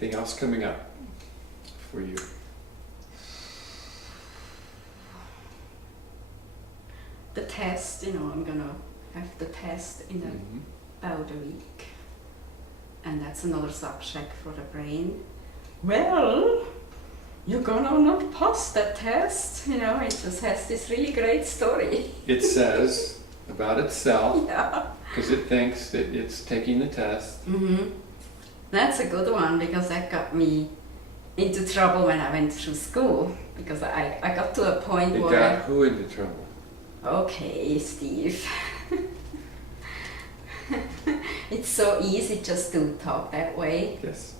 Anything else coming up for you? The test, I'm gonna have the test in about a week. And that's another subject for the brain. Well, you're gonna not pass that test, it just has this really great story. It says about itself, Yeah. because it thinks that it's taking the test. That's a good one, because that got me into trouble when I went through school, because I got to a point It where... got who into trouble? Okay, Steve. It's so easy just to talk that way, Yes.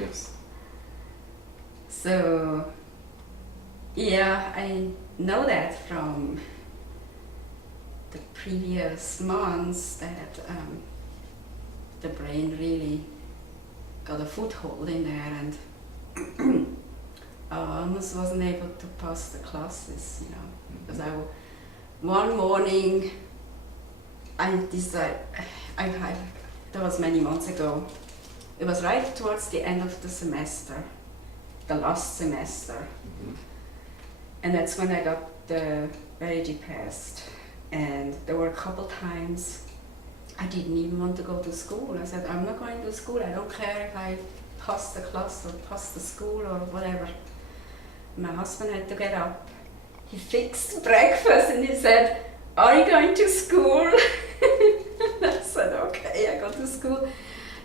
Yes. So, yeah, I know that from the previous months that the brain really got a foothold in there, and I almost wasn't able to pass the classes, because one morning I decided, that was many months ago, it was right towards the end of the semester, the last semester, and that's when I got the very depressed, and there were a couple times I didn't even want to go to school. I said, I'm not going to school, I don't care if I pass the class or pass the school or whatever. My husband had to get up. He fixed breakfast and he said, are you going to school? I said, okay, I go to school.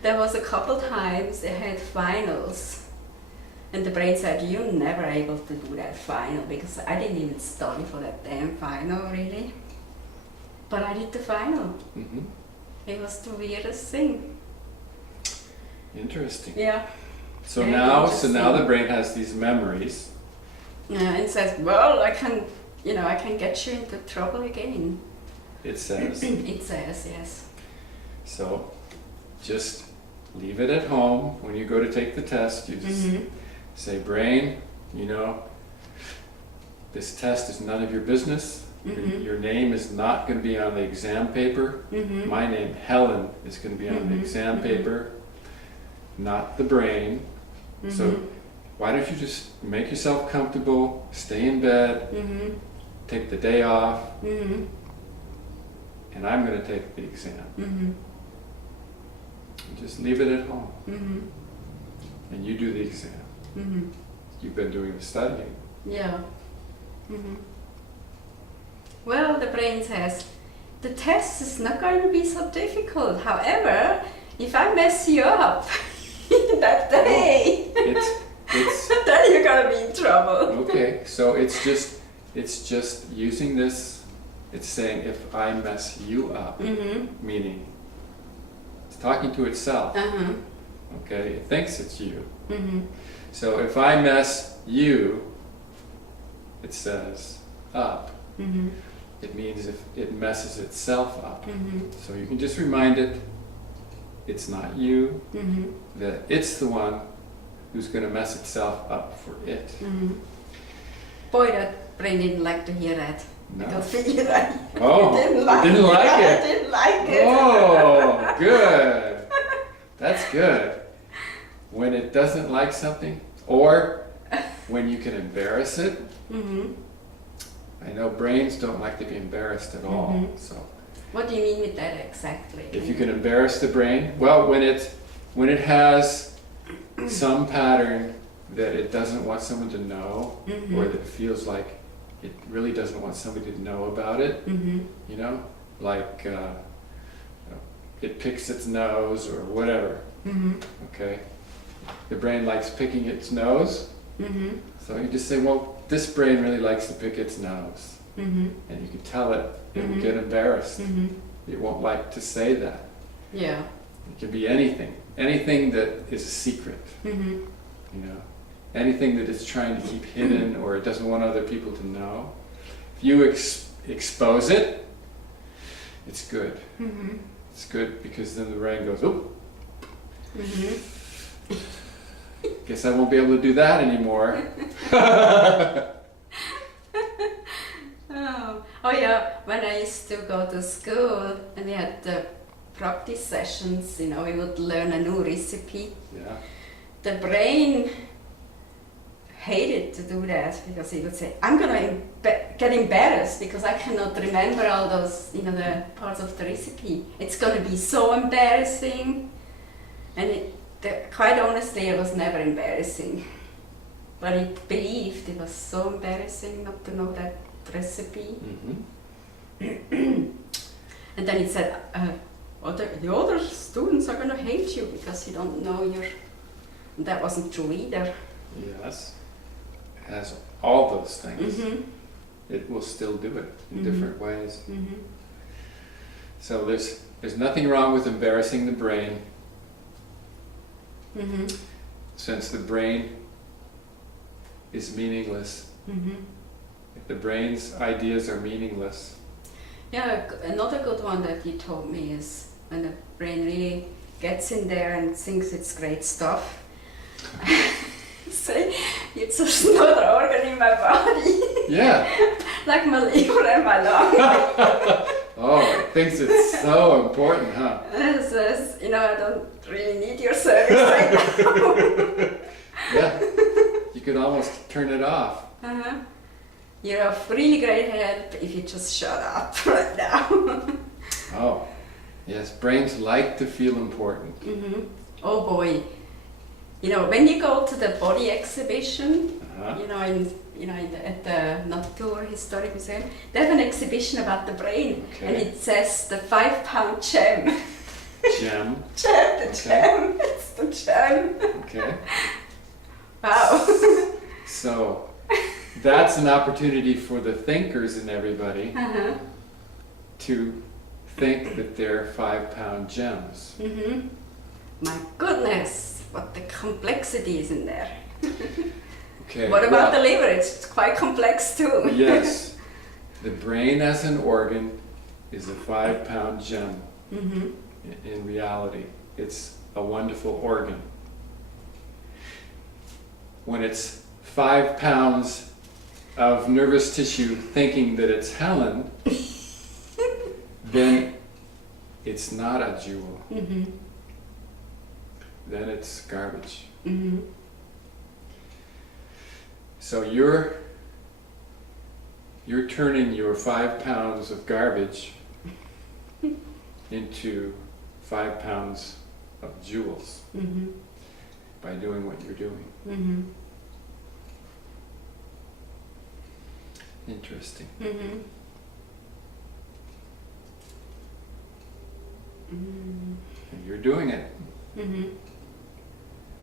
There was a couple times they had finals, and the brain said, you're never able to do that final, because I didn't even study for that damn final, really. But I did the final. It was the weirdest thing. Interesting. Yeah. So Very now interesting. the brain has these memories. And says, well, I can get you into trouble again. It says. It says, yes. So just leave it at home. When you go to take the test, you just say, brain, this test is none of your business. Your name is not going to be on the exam paper. My name, Helen, is going to be on the exam paper, not the brain. So why don't you just make yourself comfortable, stay in bed, take the day off, and I'm going to take the exam. And just leave it at home. And you do the exam. You've been doing the studying. Yeah. Well, the brain says, the test is not going to be so difficult. However, if I mess you up that day, then you're going to be in trouble. Okay, so it's just using this, it's saying if I mess you up, meaning it's talking to itself. Okay, it thinks it's you. So if I mess you, it says up, it means if it messes itself up. So you can just remind it, it's not you, that it's the one who's going to mess itself up for it. Boy, that brain didn't like to hear that. No. I got figured out. Oh, didn't like didn't like it. it. I didn't like it. Oh, good. That's good. When it doesn't like something, or when you can embarrass it. I know brains don't like to be embarrassed at all. So What do you mean with that exactly? if you can embarrass the brain, well, when it has some pattern that it doesn't want someone to know, or that it feels like it really doesn't want somebody to know about it, like it picks its nose or whatever. Okay, the brain likes picking its nose, so you just say, well, this brain really likes to pick its nose, and you can tell it will get embarrassed. It won't like to say that. Yeah. It can be anything that is a secret. Anything that it's trying to keep hidden or it doesn't want other people to know. If you expose it, it's good. It's good because then the brain goes, oh, guess I won't be able to do that anymore. Oh yeah, when I used to go to school and we had the practice sessions, you know, we would learn a new recipe. Yeah. The brain hated to do that because he would say, I'm gonna get embarrassed because I cannot remember all those, you know, the parts of the recipe. It's gonna be so embarrassing. And quite honestly, it was never embarrassing. But he believed it was so embarrassing not to know that recipe. Mm-hmm. And then he said, the other students are gonna hate you because you don't know your... And that wasn't true either. Yes. It has all those things. Mm-hmm. It will still do it in Mm-hmm. different ways. Mm-hmm. So there's nothing wrong with embarrassing the brain, Mm-hmm. since the brain is meaningless. Mm-hmm. If the brain's ideas are meaningless, Yeah, another good one that you told me is when the brain really gets in there and thinks it's great stuff. Say, it's just another organ in my body, yeah. like my liver and my lung. Oh, it thinks it's so important, huh? And it says, you know, I don't really need your service right now. Yeah. You could almost turn it off. Uh-huh. You're of really great help if you just shut up right now. Oh, yes. Brains like to feel important. Mm-hmm. Oh boy. You know, when you go to the body exhibition, Uh-huh. at the Naturhistoric Museum, they have an exhibition about the brain, Okay. and it says the 5-pound gem. Gem. Gem, it's the gem. Okay. Wow. So that's an opportunity for the thinkers in everybody Uh-huh. to think that they're 5-pound gems. Mm-hmm. My goodness, what the complexity is in there. Okay. What about the well, liver? It's quite complex too. Yes. The brain as an organ is a 5-pound gem. Mm-hmm. In reality, it's a wonderful organ. When it's 5 pounds of nervous tissue thinking that it's Helen, then it's not a jewel. Mm-hmm. Then it's garbage. Mm-hmm. So you're turning your 5 pounds of garbage into 5 pounds of jewels Mm-hmm. by doing what you're doing. Mm-hmm. Interesting. Mm-hmm. Mm-hmm. And you're doing it. Mm-hmm.